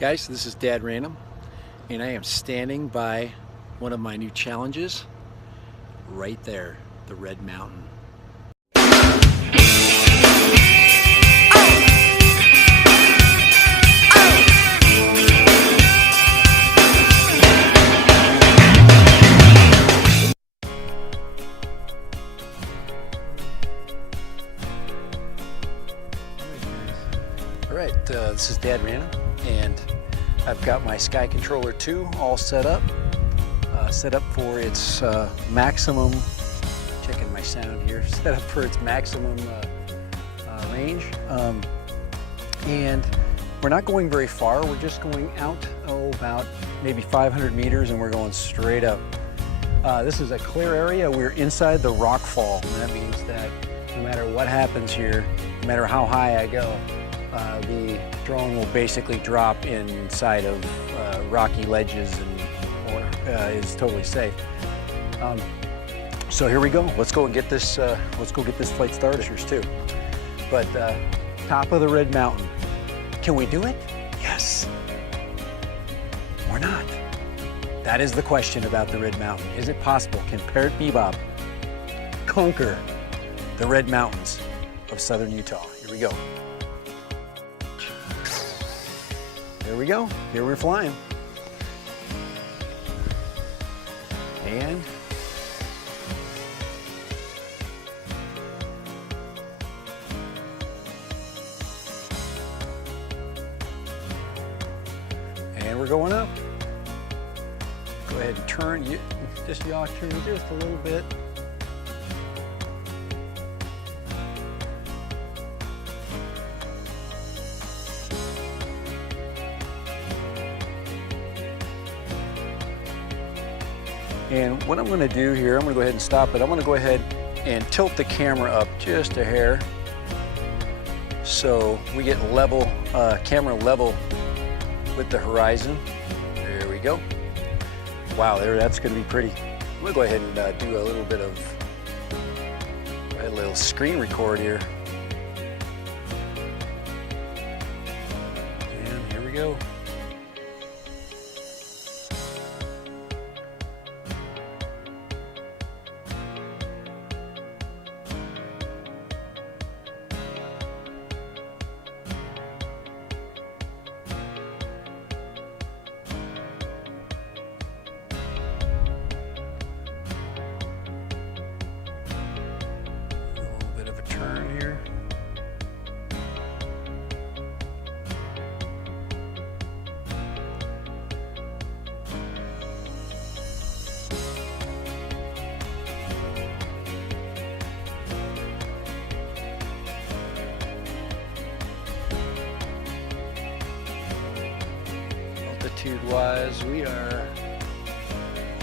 Guys, this is Dad Random, and I am standing by one of my new challenges right there, the Red Mountain. Alright, this is Dad Random, and I've got my Sky Controller 2 all set up for its maximum, checking my sound here, set up for its maximum range. And we're not going very far, we're just going out, about maybe 500 meters, and we're going straight up. This is a clear area, we're inside the rock fall, and that means that no matter what happens here, no matter how high I go, the drone will basically drop inside of rocky ledges and is totally safe. So here we go. Let's go and get this. Let's go get this flight started. Here's too. But top of the Red Mountain. Can we do it? Yes. Or not? That is the question about the Red Mountain. Is it possible? Can Parrot Bebop conquer the Red Mountains of southern Utah? Here we go. There we go. Here we're flying. And we're going up. Go ahead and turn, just yaw turn just a little bit. And what I'm going to do here, I'm going to go ahead and stop it. I'm going to go ahead and tilt the camera up just a hair so we get level, camera level with the horizon. There we go. Wow, that's going to be pretty. I'm going to go ahead and do a little bit of a little screen record here. And here we go. Turn here. Altitude-wise, we are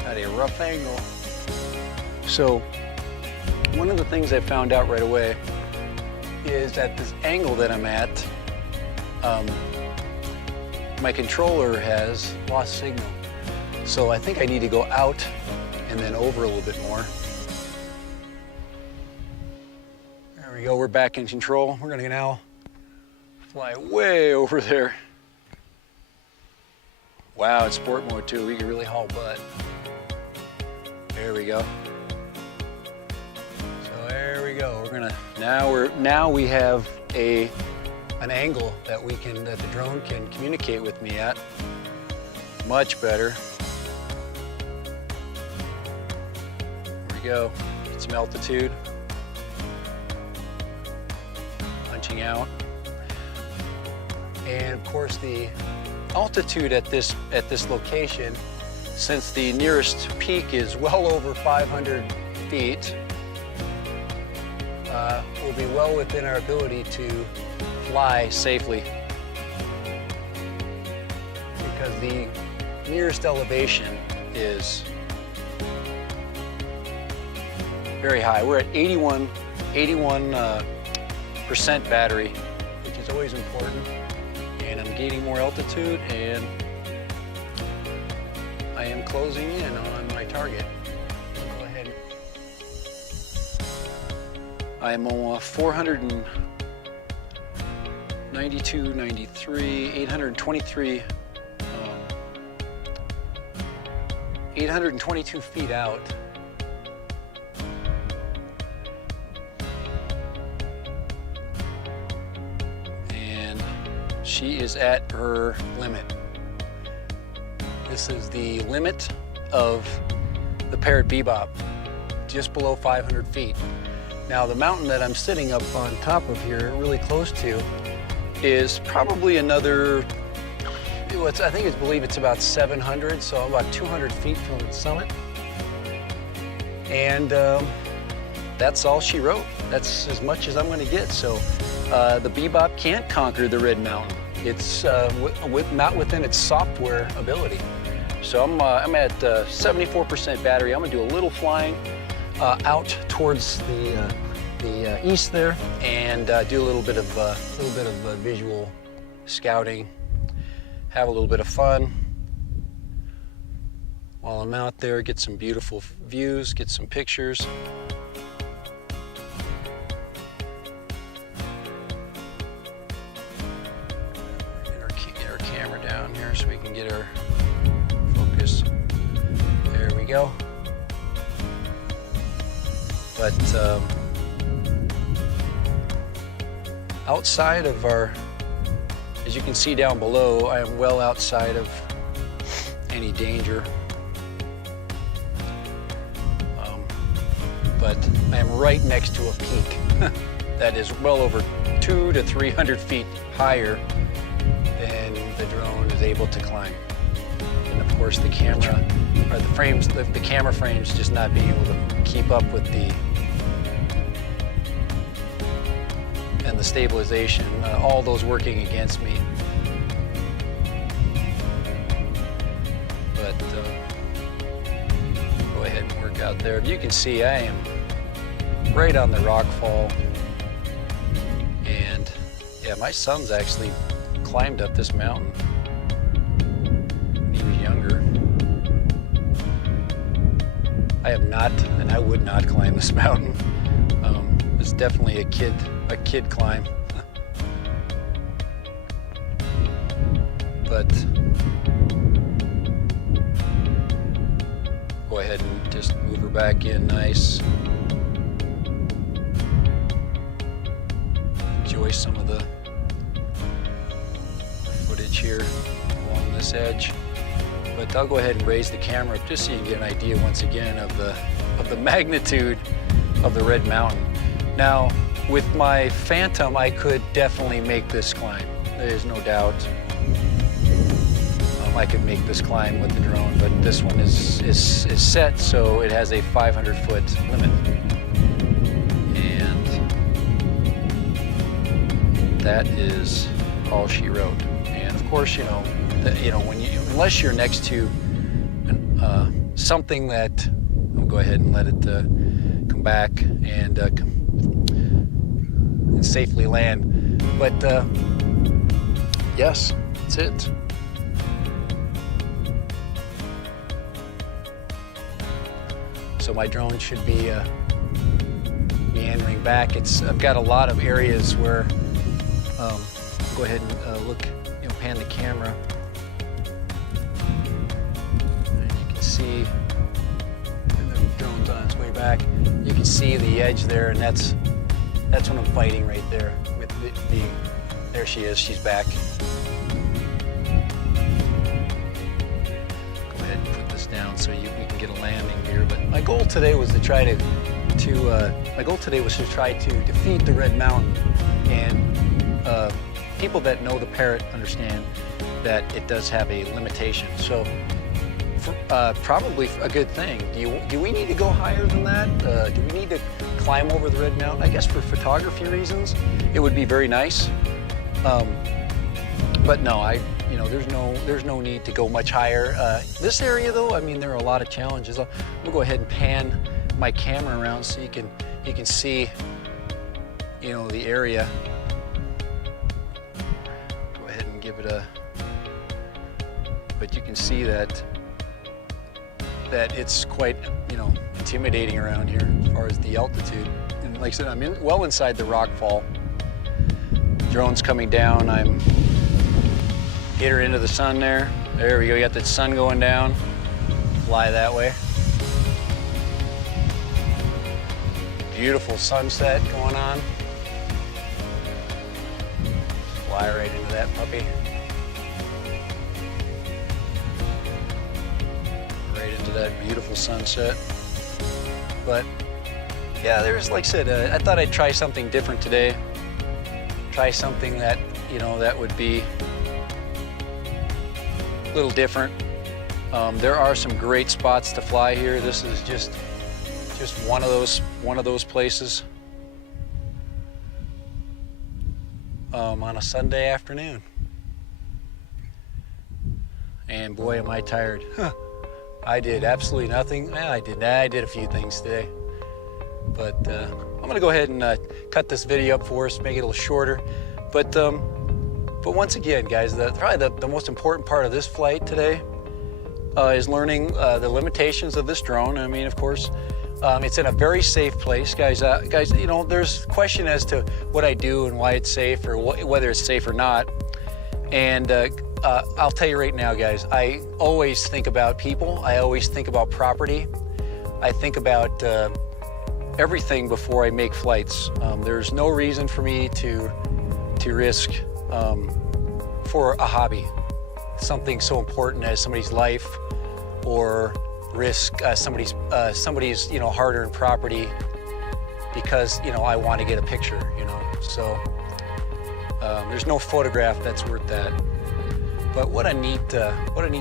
at a rough angle. So one of the things I found out right away is at this angle that I'm at, my controller has lost signal. So I think I need to go out and then over a little bit more. There we go, we're back in control. We're gonna now fly way over there. Wow, it's sport mode too. We can really haul butt. There we go. There we go. We're gonna now we have an angle that the drone can communicate with me at. Much better. There we go. Get some altitude. Punching out. And of course the altitude at this location, since the nearest peak is well over 500 feet, will be well within our ability to fly safely, because the nearest elevation is very high. We're at 81% battery, which is always important. And I'm gaining more altitude, and I am closing in on my target. Go ahead. I'm on 492, 93, 823 822 feet out. And she is at her limit. This is the limit of the Parrot Bebop, just below 500 feet. Now the mountain that I'm sitting up on top of here, really close to, is probably another, I believe it's about 700, so about 200 feet from the summit. And that's all she wrote. That's as much as I'm going to get. So the Bebop can't conquer the Red Mountain. It's not within its software ability. So I'm at 74% battery. I'm going to do a little flying out towards the east there, and do a little bit of visual scouting. Have a little bit of fun while I'm out there, get some beautiful views, get some pictures. Get our camera down here so we can get our focus. There we go. But outside of our, as you can see down below, I am well outside of any danger. But I am right next to a peak that is well over 200 to 300 feet higher than the drone is able to climb. And of course the camera, or the frames, the camera frames just not being able to keep up with the stabilization, all those working against me. But go ahead and work out there. You can see I am right on the rock fall. And yeah, my son's actually climbed up this mountain when he was younger. I have not, and I would not climb this mountain. It's definitely a kid climb. But go ahead and just move her back in nice. Enjoy some of the footage here along this edge. But I'll go ahead and raise the camera up just so you can get an idea once again of the magnitude of the Red Mountain. Now, with my Phantom, I could definitely make this climb. There's no doubt. I could make this climb with the drone, but this one is set, so it has a 500-foot limit. And that is all she wrote. And of course, unless you're next to something that, I'll go ahead and let it come back and safely land. But yes, that's it. So my drone should be meandering back. I've got a lot of areas where go ahead and look, pan the camera, and you can see the drone's on its way back. You can see the edge there, and that's what I'm fighting right there with the there she is, she's back. Go ahead and put this down so we can get a landing here. But my goal today was to try to defeat the Red Mountain. And people that know the Parrot understand that it does have a limitation. So probably a good thing. Do we need to go higher than that? Do we need to climb over the Red Mountain? I guess for photography reasons, it would be very nice. But no, there's no need to go much higher. This area though, there are a lot of challenges. I'm gonna go ahead and pan my camera around so you can see, the area. Go ahead and give it a, but you can see that it's quite, intimidating around here as far as the altitude. And like I said, I'm well inside the rock fall. Drone's coming down. I'm hit her into the sun there. There we go. You got that sun going down. fly that way. Beautiful sunset going on. Fly right into that puppy. Right into that beautiful sunset. But yeah, there's, like I said, I thought I'd try something different today. Try something that, you know, that would be a little different. There are some great spots to fly here. This is just one of those places on a Sunday afternoon. And boy, am I tired. I did absolutely nothing. I did a few things today. But I'm gonna go ahead and cut this video up for us, make it a little shorter. But once again, guys, probably the most important part of this flight today is learning the limitations of this drone. I mean, of course, it's in a very safe place, guys. Guys, you know, there's question as to what I do and why it's safe, or whether it's safe or not. And I'll tell you right now, guys, I always think about people. I always think about property. I think about everything before I make flights. There's no reason for me to risk for a hobby something so important as somebody's life, or risk somebody's you know, hard-earned property because, you know, I want to get a picture, you know. So there's no photograph that's worth that. But what a neat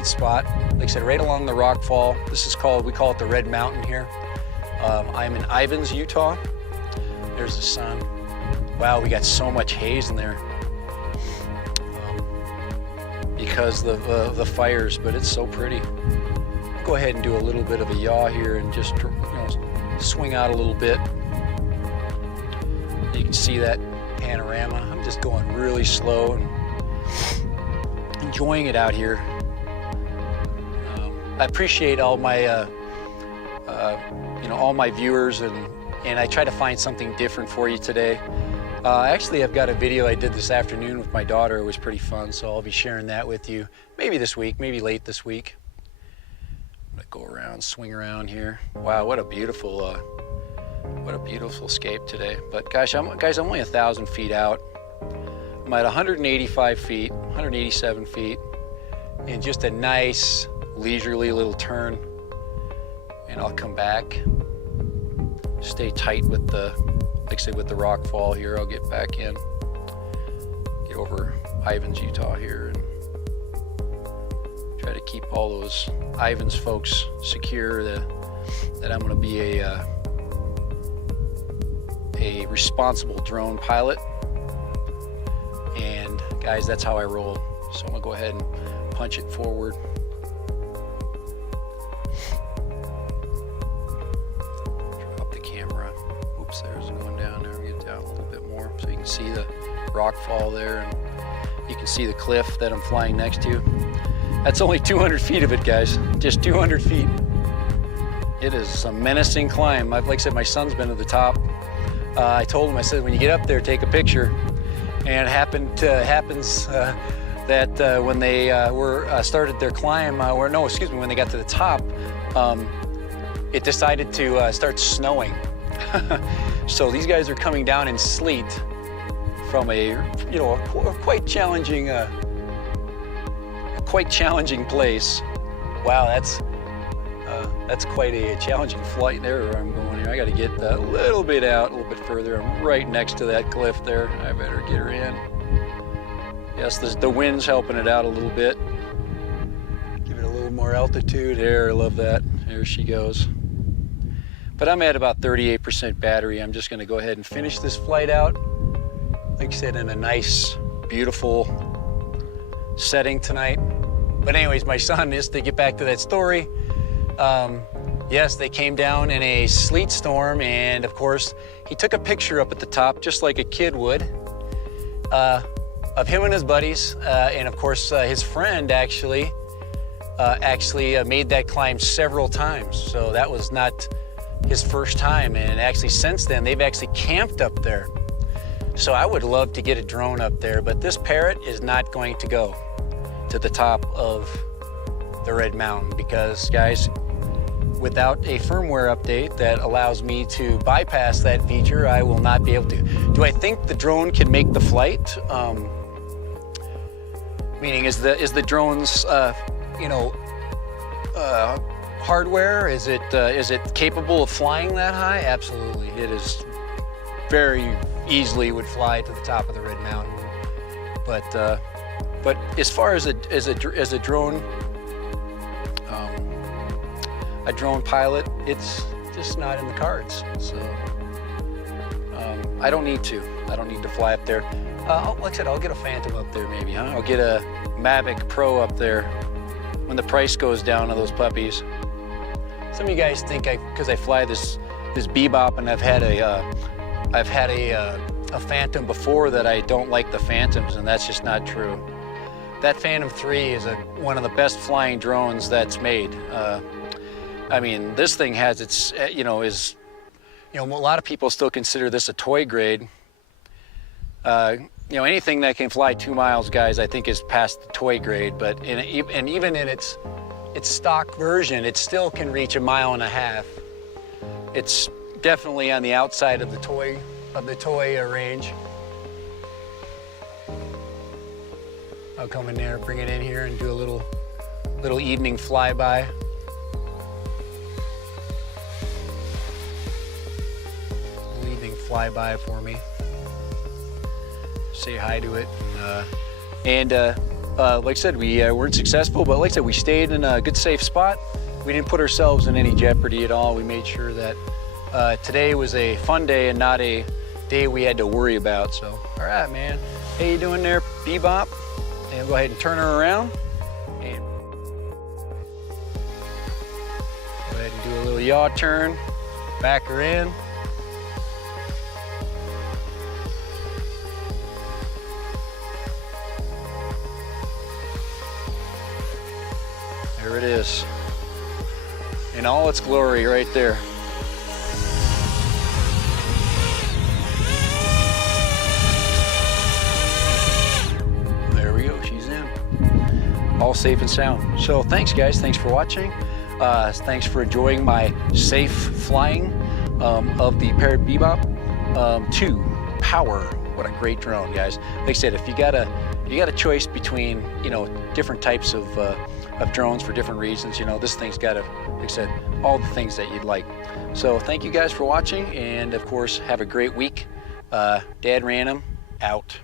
spot. Like I said, right along the rock fall. This is called, we call it the Red Mountain here. I'm in Ivins, Utah. There's the sun. Wow, we got so much haze in there because of the fires, but it's so pretty. Go ahead and do a little bit of a yaw here and just, you know, swing out a little bit. You can see that panorama. I'm just going really slow and enjoying it out here. I appreciate all my, you know, all my viewers, and I try to find something different for you today. Actually, I've got a video I did this afternoon with my daughter. It was pretty fun, so I'll be sharing that with you. Maybe this week, maybe late this week. I'm gonna go around, swing around here. Wow, what a beautiful escape today. But gosh, I'm only 1,000 feet out. I'm at 185 feet, 187 feet, in just a nice, leisurely little turn. And I'll come back, stay tight with the, like I said, with the rock fall here. I'll get back in, get over Ivins, Utah here, and try to keep all those Ivins folks secure, that I'm going to be a responsible drone pilot. And guys, that's how I roll. So I'm going to go ahead and punch it forward. Drop the camera. Oops, there's going down there. Get down a little bit more so you can see the rock fall there, and you can see the cliff that I'm flying next to. That's only 200 feet of it, guys. Just 200 feet. It is a menacing climb. Like I said, my son's been to the top. I told him, I said, when you get up there, take a picture. And it happens that when they started their climb, when they got to the top, it decided to start snowing. So these guys are coming down in sleet from a quite challenging place. Wow, that's quite a challenging flight there where I'm going here. I got to get a little bit out, a little bit further. I'm right next to that cliff there. I better get her in. Yes, the wind's helping it out a little bit. Give it a little more altitude. There, I love that. There she goes. But I'm at about 38% battery. I'm just going to go ahead and finish this flight out, like I said, in a nice, beautiful setting tonight. But anyways, my son, is to get back to that story. Yes, they came down in a sleet storm, and of course, he took a picture up at the top, just like a kid would, of him and his buddies. And of course, his friend actually made that climb several times. So that was not his first time. And actually, since then, they've actually camped up there. So I would love to get a drone up there, but this Parrot is not going to go to the top of the Red Mountain because, guys, without a firmware update that allows me to bypass that feature, I will not be able to. Do I think the drone can make the flight? Meaning, is the drone's hardware, is it capable of flying that high? Absolutely. It is very easily would fly to the top of the Red Mountain. But as far as a drone pilot, it's just not in the cards. So I don't need to fly up there. Like I said, I'll get a Phantom up there maybe, huh? I'll get a Mavic Pro up there when the price goes down of those puppies. Some of you guys think because I fly this Bebop and I've had a Phantom before that I don't like the Phantoms, and that's just not true. That Phantom 3 is one of the best flying drones that's made. I mean, this thing has its, a lot of people still consider this a toy grade. Anything that can fly 2 miles, guys, I think is past the toy grade, but and even in its stock version, it still can reach 1.5 miles. It's definitely on the outside of the toy range. I'll come in there, bring it in here, and do a little evening flyby. Little evening flyby for me. Say hi to it, like I said, we weren't successful, but like I said, we stayed in a good, safe spot. We didn't put ourselves in any jeopardy at all. We made sure that today was a fun day and not a day we had to worry about. So, all right, man. How you doing there, Bebop? And go ahead and turn her around. And go ahead and do a little yaw turn. Back her in. There it is. In all its glory right there. There we go, she's in. All safe and sound. So thanks guys, thanks for watching. Thanks for enjoying my safe flying of the Parrot Bebop 2 Power. What a great drone, guys. Like I said, if you got a choice between, different types of drones for different reasons, this thing's got, like I said, all the things that you'd like. So thank you guys for watching, and of course, have a great week. Dad Random, out.